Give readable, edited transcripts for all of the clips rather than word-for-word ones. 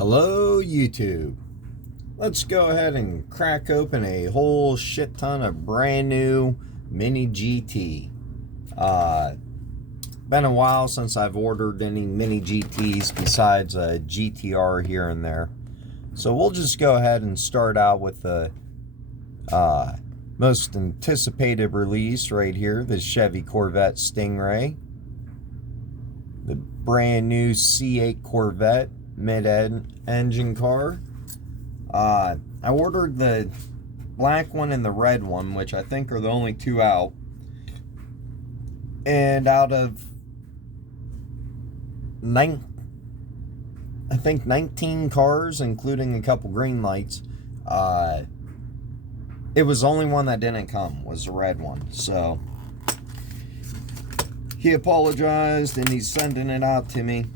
Hello YouTube. Let's go ahead and crack open a whole shit ton of brand new Mini GT. Been a while since I've ordered any Mini GTs besides a GT-R here and there. So we'll just go ahead and start out with the most anticipated release right here, the Chevy Corvette Stingray. The brand new C8 Corvette mid-engine car. I ordered the black one and the red one, which I think are the only two out. And out of 19 cars, including a couple green lights, it was the only one that didn't come, was the red one. So he apologized and he's sending it out to me.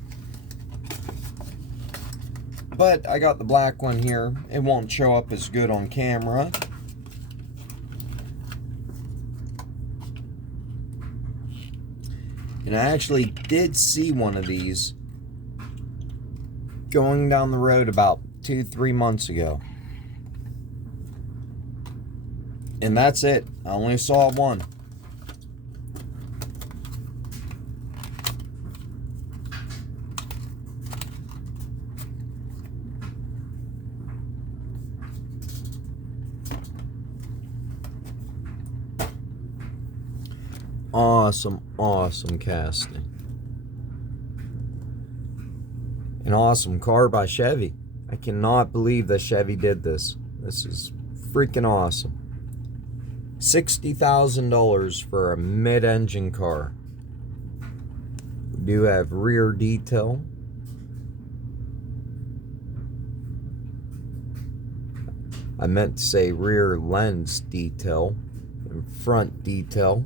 But I got the black one here. It won't show up as good on camera. And I actually did see one of these going down the road about 2-3 months ago. And that's it. I only saw one. Awesome casting. An awesome car by Chevy. I cannot believe that Chevy did this. This is freaking awesome. $60,000 for a mid-engine car. We do have rear detail. I meant to say rear lens detail and front detail.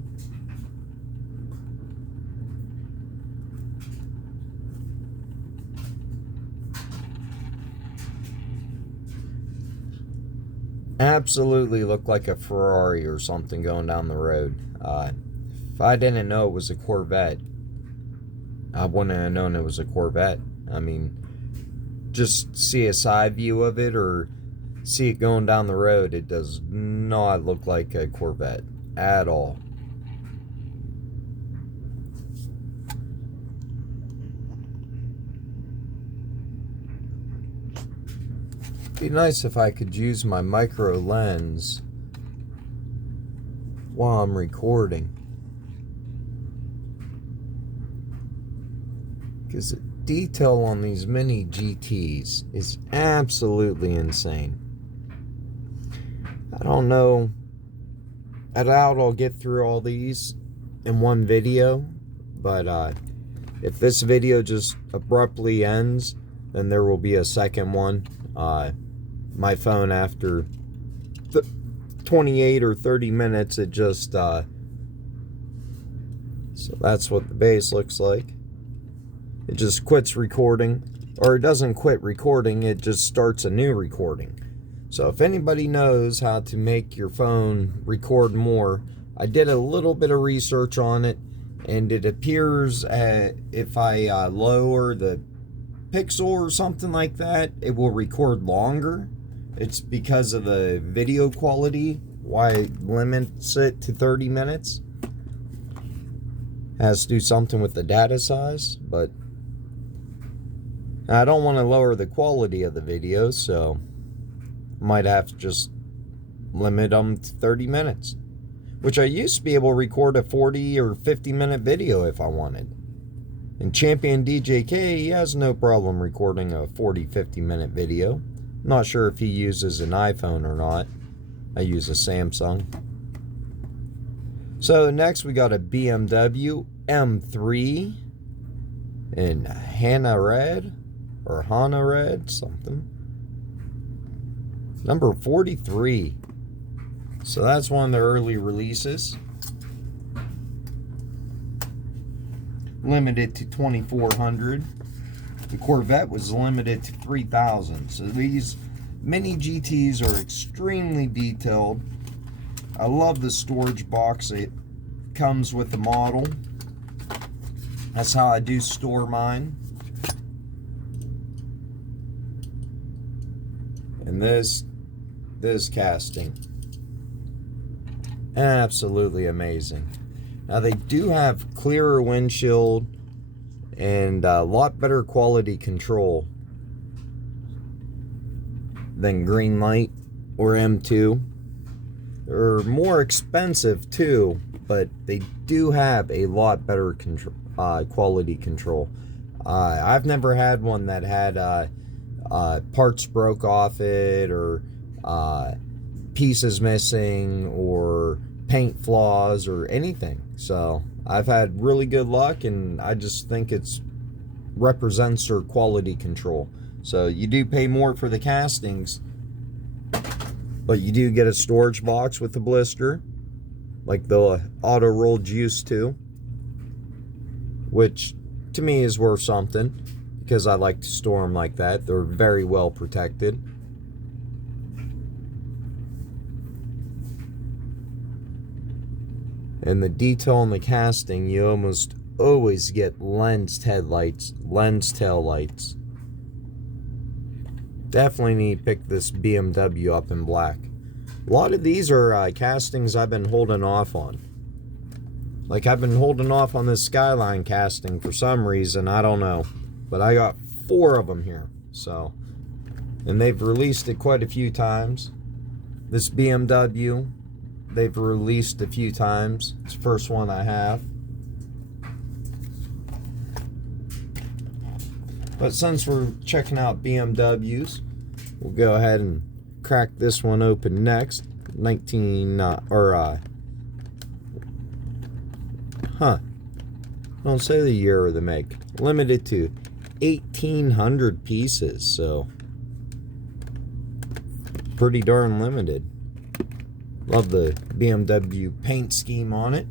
Absolutely looked like a Ferrari or something going down the road. If I didn't know it was a Corvette, I wouldn't have known it was a Corvette. I mean, just see a side view of it or see it going down the road, it does not look like a Corvette at all. Be nice if I could use my micro lens while I'm recording, because the detail on these Mini GTs is absolutely insane. I don't know, I doubt I'll get through all these in one video, but if this video just abruptly ends, then there will be a second one. My phone, after 28 or 30 minutes, it just so that's what the base looks like. It just quits recording, or it doesn't quit recording, it just starts a new recording. So if anybody knows how to make your phone record more, I did a little bit of research on it, and it appears if I lower the pixel or something like that, it will record longer. It's because of the video quality why it limits it to 30 minutes. Has to do something with the data size, but I don't want to lower the quality of the video, so might have to just limit them to 30 minutes, which I used to be able to record a 40 or 50 minute video if I wanted. And Champion DJK, he has no problem recording a 40-50 minute video. Not sure if he uses an iPhone or not. I use a Samsung. So next we got a BMW M3 in Hana Red, or Hana Red, something. Number 43. So that's one of the early releases. Limited to 2,400. The Corvette was limited to 3,000. So these Mini GTs are extremely detailed. I love the storage box it comes with the model. That's how I do store mine. And this casting, absolutely amazing. Now they do have clearer windshield and a lot better quality control than Greenlight or M2. They're more expensive too, but they do have a lot better quality control. I've never had one that had parts broke off it, or pieces missing, or paint flaws, or anything. So I've had really good luck, and I just think it's represents their quality control. So you do pay more for the castings, but you do get a storage box with the blister, like the auto rolled used to, which to me is worth something, because I like to store them like that. They're very well protected. And the detail on the casting, you almost always get lensed headlights, lensed tail lights. Definitely need to pick this BMW up in black. A lot of these are castings I've been holding off on. Like, I've been holding off on this Skyline casting for some reason, I don't know. But I got 4 of them here, so. And they've released it quite a few times. This BMW, they've released a few times. It's the first one I have. But since we're checking out BMWs, we'll go ahead and crack this one open next. Don't say the year or the make. Limited to 1,800 pieces, so pretty darn limited. Love the BMW paint scheme on it.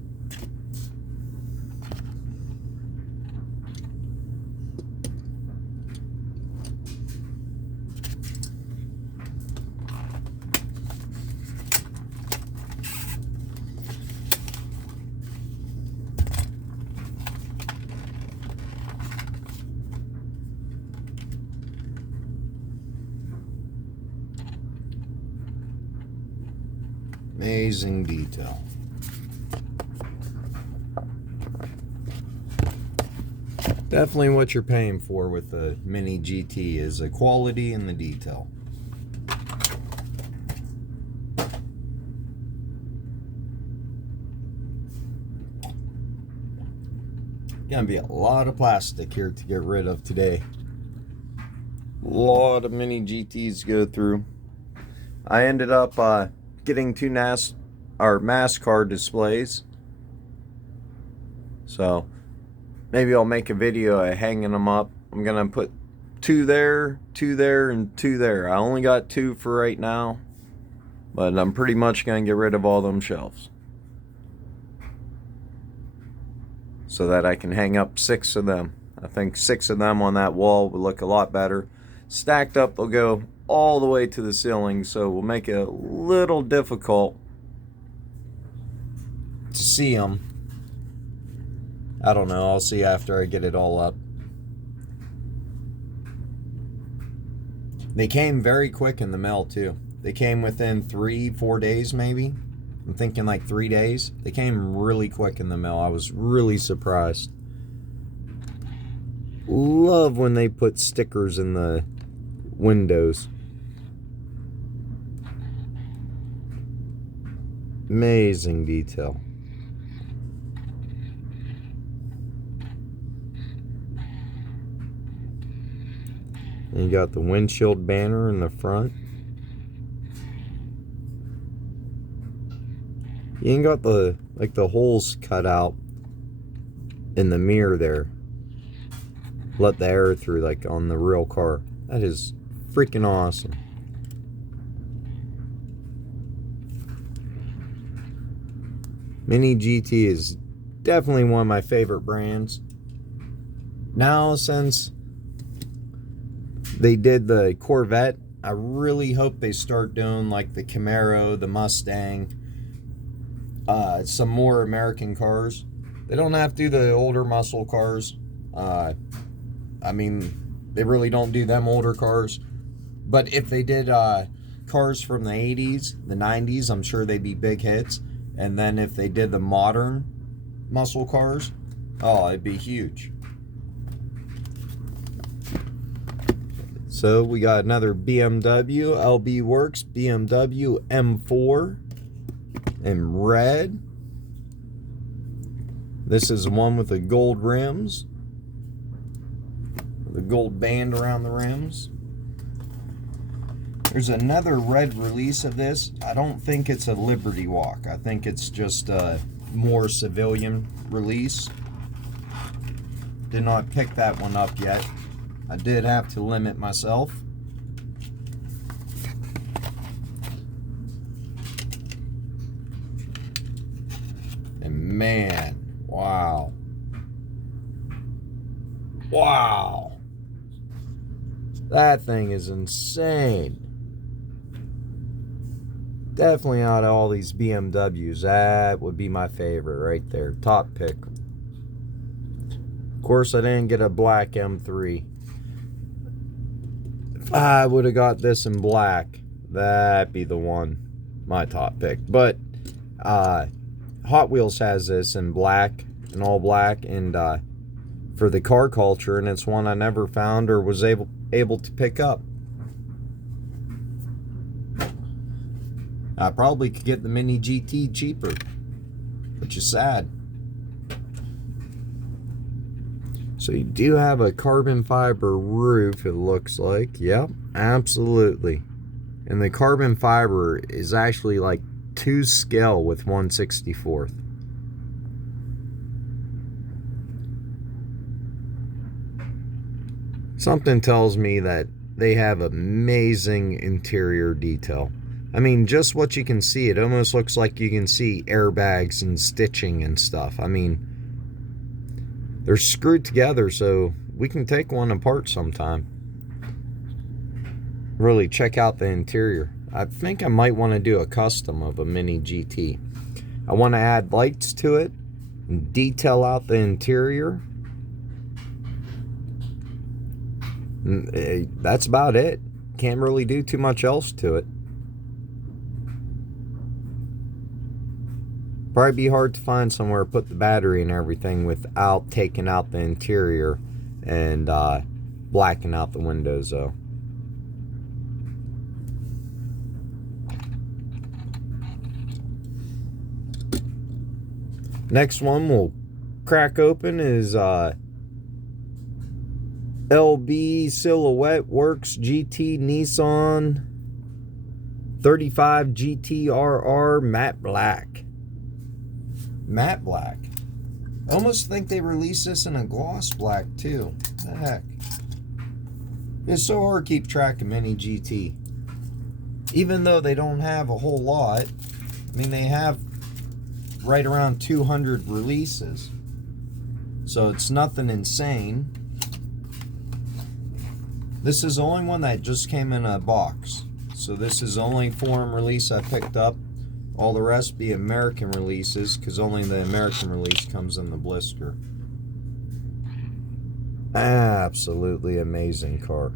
Amazing detail. Definitely what you're paying for with the Mini GT is the quality and the detail. Gonna be a lot of plastic here to get rid of today. A lot of Mini GTs to go through. I ended up getting 2 MassCard displays, so maybe I'll make a video of hanging them up. I'm gonna put 2 there, 2 there, and 2 there. I only got 2 for right now, but I'm pretty much gonna get rid of all them shelves so that I can hang up 6 of them. I think 6 of them on that wall would look a lot better. Stacked up, they'll go all the way to the ceiling, so we'll make it a little difficult to see them. I don't know, I'll see after I get it all up. They came very quick in the mail too. They came within 3-4 days maybe. I'm thinking like 3 days. They came really quick in the mail. I was really surprised. Love when they put stickers in the windows. Amazing detail. And you got the windshield banner in the front. You ain't got the holes cut out in the mirror there. Let the air through like on the real car. That is freaking awesome. Mini GT is definitely one of my favorite brands. Now, since they did the Corvette, I really hope they start doing like the Camaro, the Mustang, some more American cars. They don't have to do the older muscle cars. I mean, they really don't do them older cars. But if they did cars from the 80s, the 90s, I'm sure they'd be big hits. And then if they did the modern muscle cars, oh, it'd be huge. So we got another BMW LB Works BMW M4 in red. This is the one with the gold rims, the gold band around the rims. There's another red release of this. I don't think it's a Liberty Walk. I think it's just a more civilian release. Did not pick that one up yet. I did have to limit myself. And man, wow. Wow. That thing is insane. Definitely out of all these BMWs, that would be my favorite right there. Top pick. Of course, I didn't get a black M3. If I would have got this in black, that'd be the one. My top pick. But Hot Wheels has this in black, and all black, and for the car culture, and it's one I never found or was able to pick up. I probably could get the Mini GT cheaper, which is sad. So you do have a carbon fiber roof, it looks like. Yep, absolutely. And the carbon fiber is actually like 2 scale with 1/64. Something tells me that they have amazing interior detail. I mean, just what you can see, it almost looks like you can see airbags and stitching and stuff. I mean, they're screwed together, so we can take one apart sometime. Really check out the interior. I think I might want to do a custom of a Mini GT. I want to add lights to it and detail out the interior. That's about it. Can't really do too much else to it. Probably be hard to find somewhere to put the battery and everything without taking out the interior and blacking out the windows though. Next one we'll crack open is LB Silhouette Works GT Nissan 35 GT-R matte black. Matte black. I almost think they released this in a gloss black too. What the heck? It's so hard to keep track of Mini GT. Even though they don't have a whole lot. I mean, they have right around 200 releases. So it's nothing insane. This is the only one that just came in a box. So this is the only foreign release I picked up. All the rest be American releases, because only the American release comes in the blister. Absolutely amazing car.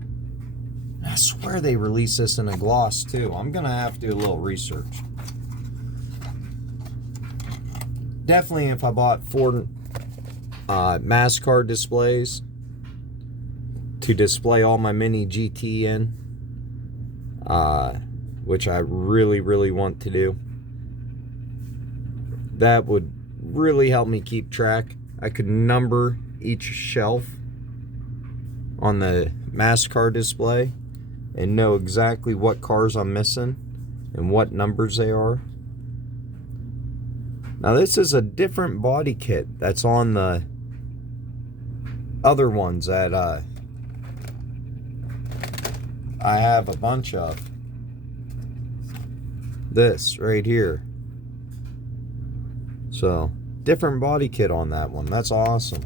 I swear they released this in a gloss too. I'm going to have to do a little research. Definitely if I bought 4 mass car displays to display all my Mini GT in, which I really want to do. That would really help me keep track. I could number each shelf on the mass car display and know exactly what cars I'm missing and what numbers they are. Now this is a different body kit that's on the other ones that I have a bunch of. This right here. So, different body kit on that one. That's awesome.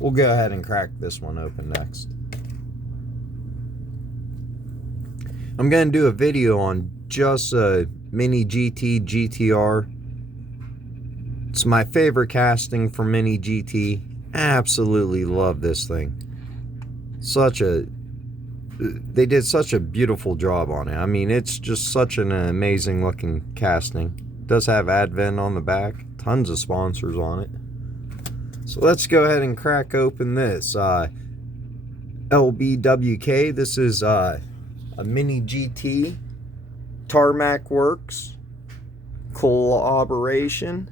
We'll go ahead and crack this one open next. I'm going to do a video on just a Mini GT GT-R. It's my favorite casting for Mini GT. Absolutely love this thing. Such a they did such a beautiful job on it. I mean, it's just such an amazing looking casting. It does have Advent on the back, tons of sponsors on it. So let's go ahead and crack open this LBWK. This is a mini GT Tarmac Works collaboration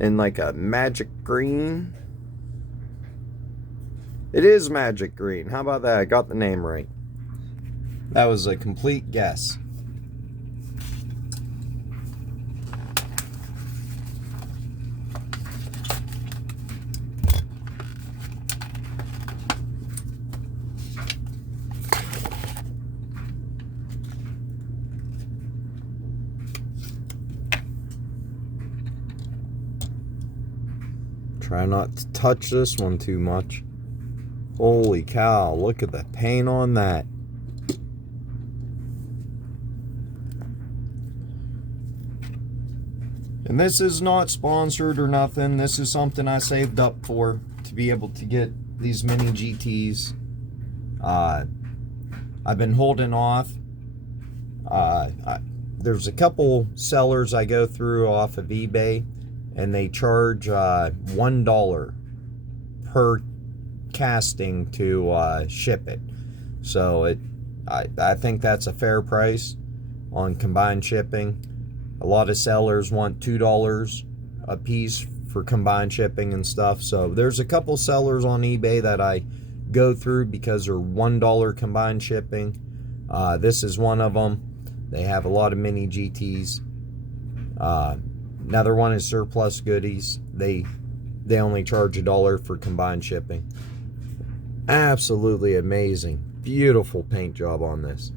in like a magic green. It is magic green. How about that? I got the name right. That was a complete guess. Try not to touch this one too much. Holy cow, look at the paint on that. And this is not sponsored or nothing. This is something I saved up for, to be able to get these mini GTs. I've been holding off. There's a couple sellers I go through off of eBay, and they charge $1 per casting to ship it. So I think that's a fair price on combined shipping. A lot of sellers want $2 a piece for combined shipping and stuff. So there's a couple sellers on eBay that I go through because they're $1 combined shipping. This is one of them. They have a lot of mini GTs. Another one is Surplus Goodies. They only charge $1 for combined shipping. Absolutely amazing. Beautiful paint job on this.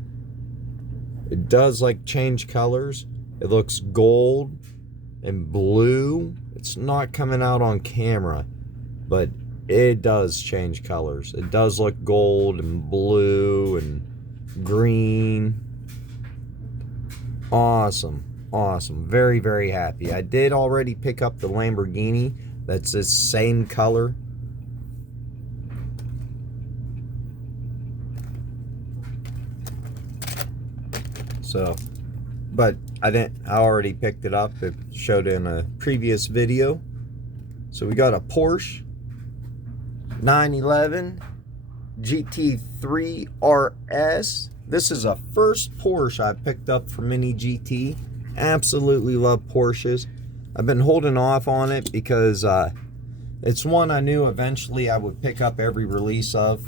It does like change colors. It looks gold and blue. It's not coming out on camera, but it does change colors. It does look gold and blue and green. Awesome. Awesome. Very, very happy. I did already pick up the Lamborghini that's this same color. So, but I already picked it up. It showed in a previous video. So we got a Porsche 911 GT3 RS. This is a first Porsche I picked up for Mini GT. Absolutely love Porsches. I've been holding off on it because it's one I knew eventually I would pick up every release of.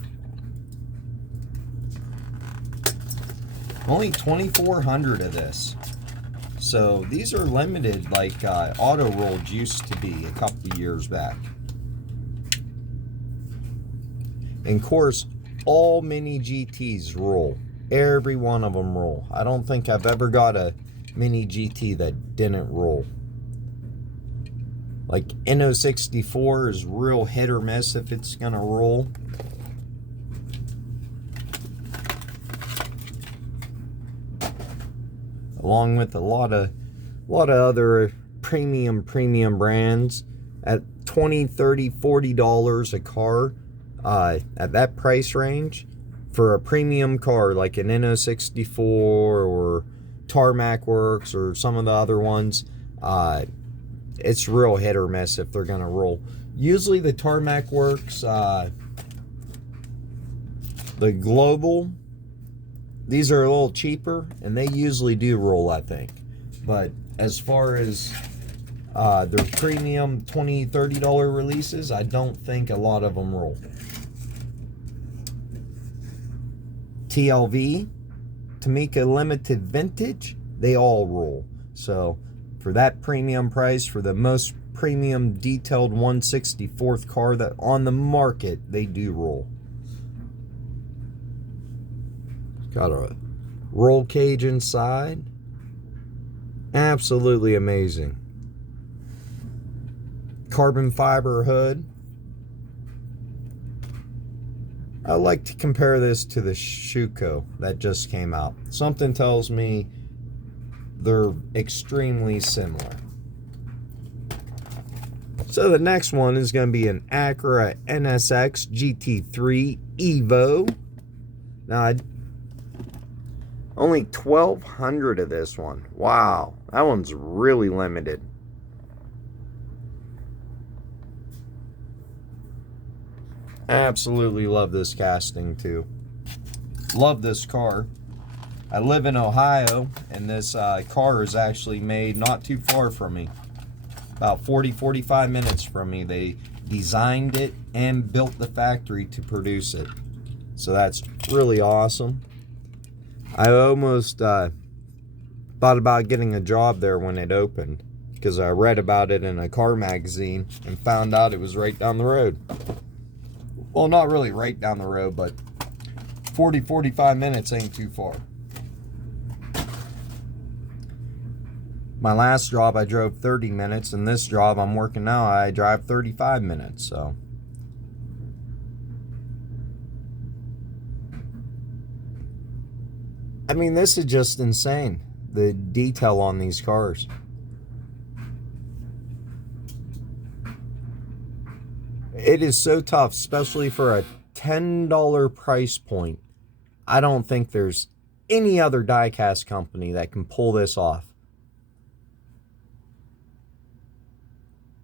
Only 2,400 of this. So these are limited like auto rolled used to be a couple of years back. And of course, all mini GTs roll. Every one of them roll. I don't think I've ever got a mini GT that didn't roll. Like N64 is real hit or miss if it's gonna roll. Along with a lot of other premium brands at $20, $30, $40 a car. At that price range for a premium car like an N64 or Tarmac Works or some of the other ones, it's real hit or miss if they're gonna roll. Usually the Tarmac Works, the Global, these are a little cheaper and they usually do roll, I think. But as far as their premium $20, $30 releases, I don't think a lot of them roll. TLV, Tamika Limited Vintage, they all roll. So for that premium price, for the most premium detailed 1/64th car that on the market, they do roll. Got a roll cage inside. Absolutely amazing. Carbon fiber hood. I like to compare this to the Schuko that just came out. Something tells me they're extremely similar. So the next one is going to be an Acura NSX GT3 Evo. Now, only 1,200 of this one. Wow, that one's really limited. Absolutely love this casting too. Love this car. I live in Ohio, and this car is actually made not too far from me. About 40-45 minutes from me. They designed it and built the factory to produce it. So that's really awesome. I almost thought about getting a job there when it opened, because I read about it in a car magazine and found out it was right down the road. Well, not really right down the road, but 40-45 minutes ain't too far. My last job I drove 30 minutes, and this job I'm working now I drive 35 minutes, so. I mean, this is just insane, the detail on these cars. It is so tough, especially for a $10 price point. I don't think there's any other diecast company that can pull this off.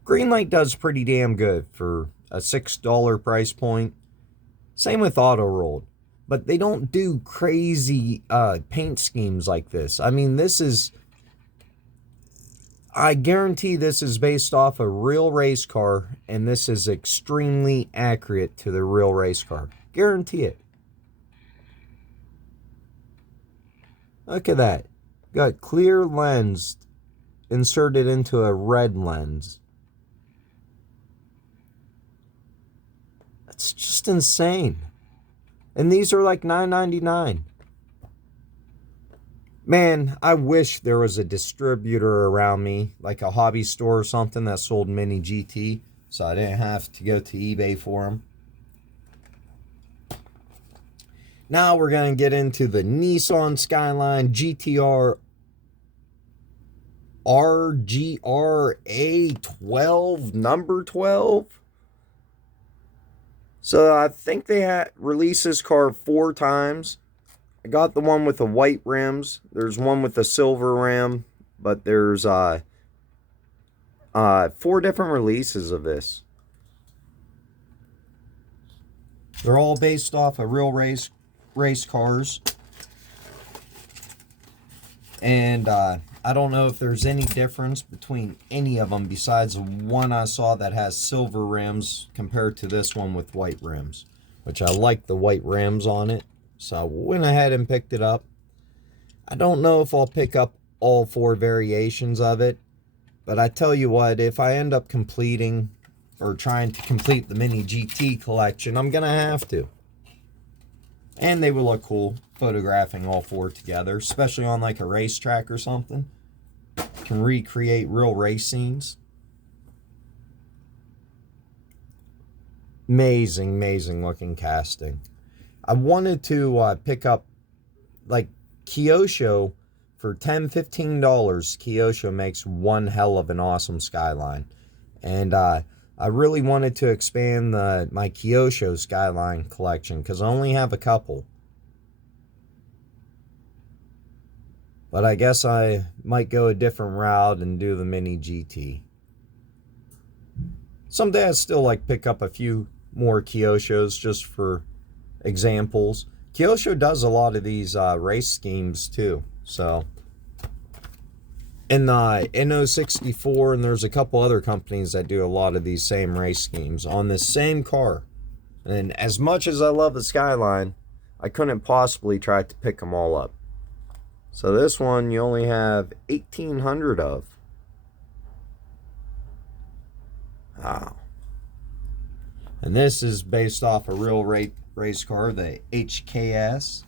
Greenlight does pretty damn good for a $6 price point. Same with Auto Rolled. But they don't do crazy paint schemes like this. I mean, this is... I guarantee this is based off a real race car, and this is extremely accurate to the real race car. Guarantee it. Look at that. Got clear lens inserted into a red lens. That's just insane. And these are like $9.99. Man, I wish there was a distributor around me, like a hobby store or something that sold Mini GT, so I didn't have to go to eBay for them. Now we're going to get into the Nissan Skyline GT-R RGRA12, number 12. So I think they released this car 4 times. I got the one with the white rims. There's one with the silver rim. But there's 4 different releases of this. They're all based off of real race cars. And I don't know if there's any difference between any of them besides the one I saw that has silver rims compared to this one with white rims, which I like the white rims on it. So I went ahead and picked it up. I don't know if I'll pick up all 4 variations of it, but I tell you what, if I end up completing or trying to complete the Mini GT collection, I'm going to have to. And they would look cool photographing all 4 together, especially on like a racetrack or something. Can recreate real race scenes. Amazing, amazing looking casting. I wanted to pick up like Kyosho for $10-15. Kyosho makes one hell of an awesome Skyline. And I really wanted to expand my Kyosho Skyline collection because I only have a couple. But I guess I might go a different route and do the Mini GT. Someday I'd still like pick up a few more Kyoshos just for examples. Kyosho does a lot of these race schemes too. So, and the NO64, and there's a couple other companies that do a lot of these same race schemes on the same car. And as much as I love the Skyline, I couldn't possibly try to pick them all up. So this one you only have 1,800 of. Wow. And this is based off a real race car, the HKS.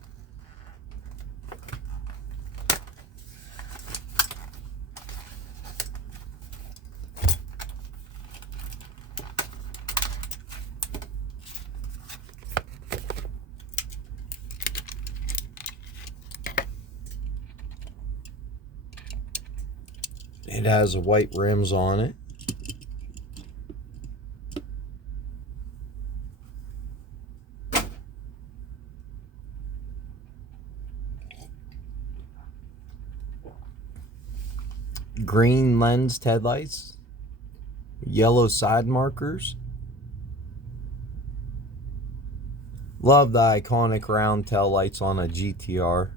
It has white rims on it. green lensed headlights, yellow side markers. Love the iconic round tail lights on a GT-R.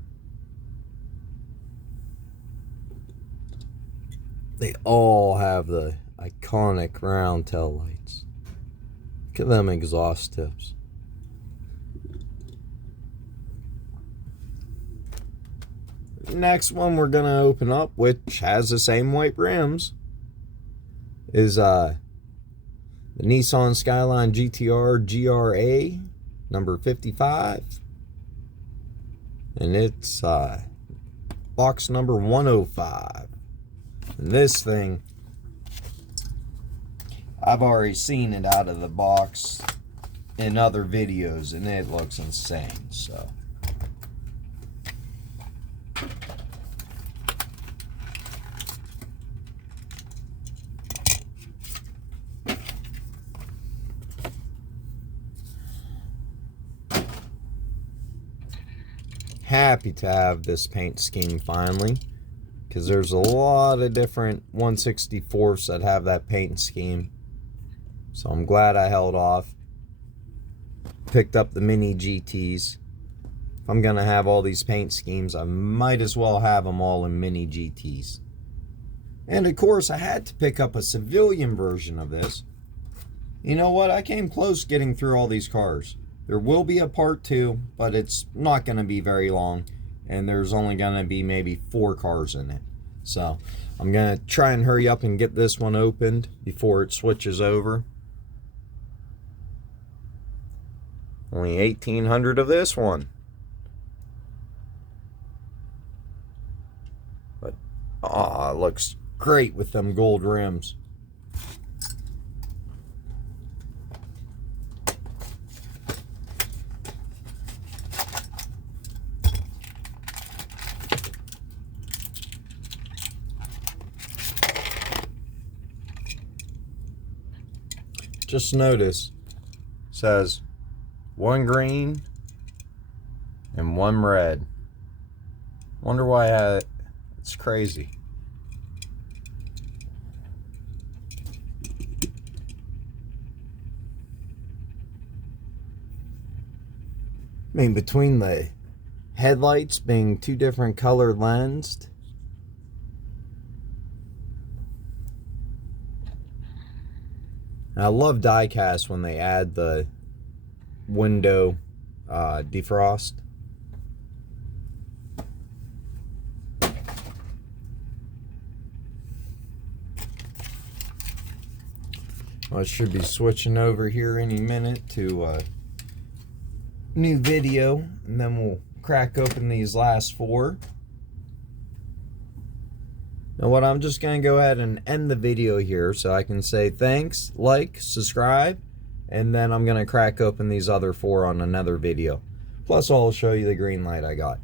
They all have the iconic round tail lights. Look at them exhaust tips. Next one we're gonna open up, which has the same white rims, is the Nissan Skyline GT-R GRA number 55, and it's box number 105. And this thing, I've already seen it out of the box in other videos, and it looks insane. So happy to have this paint scheme finally, because there's a lot of different 1/64ths that have that paint scheme. So I'm glad I held off. Picked up the mini GTs. If I'm gonna have all these paint schemes, I might as well have them all in mini GTs. And of course I had to pick up a civilian version of this. You know what, I came close getting through all these cars. There will be a part 2, but it's not going to be very long. And there's only going to be maybe 4 cars in it. So I'm going to try and hurry up and get this one opened before it switches over. Only 1,800 of this one. But, it looks great with them gold rims. Just notice, it says 1 green and 1 red. Wonder why it's crazy. I mean, between the headlights being 2 different color lensed, I love diecast when they add the window defrost. I should be switching over here any minute to a new video, and then we'll crack open these last 4. Now what, I'm just going to go ahead and end the video here so I can say thanks, like, subscribe, and then I'm going to crack open these other 4 on another video. Plus I'll show you the green light I got.